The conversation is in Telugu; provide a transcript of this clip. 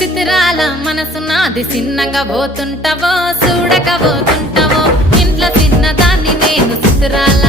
చిత్రాల మనసు నాది చిన్నగా పోతుంటావో చూడక పోతుంటావో ఇంట్లో చిన్నదాన్ని నేను చిత్రాల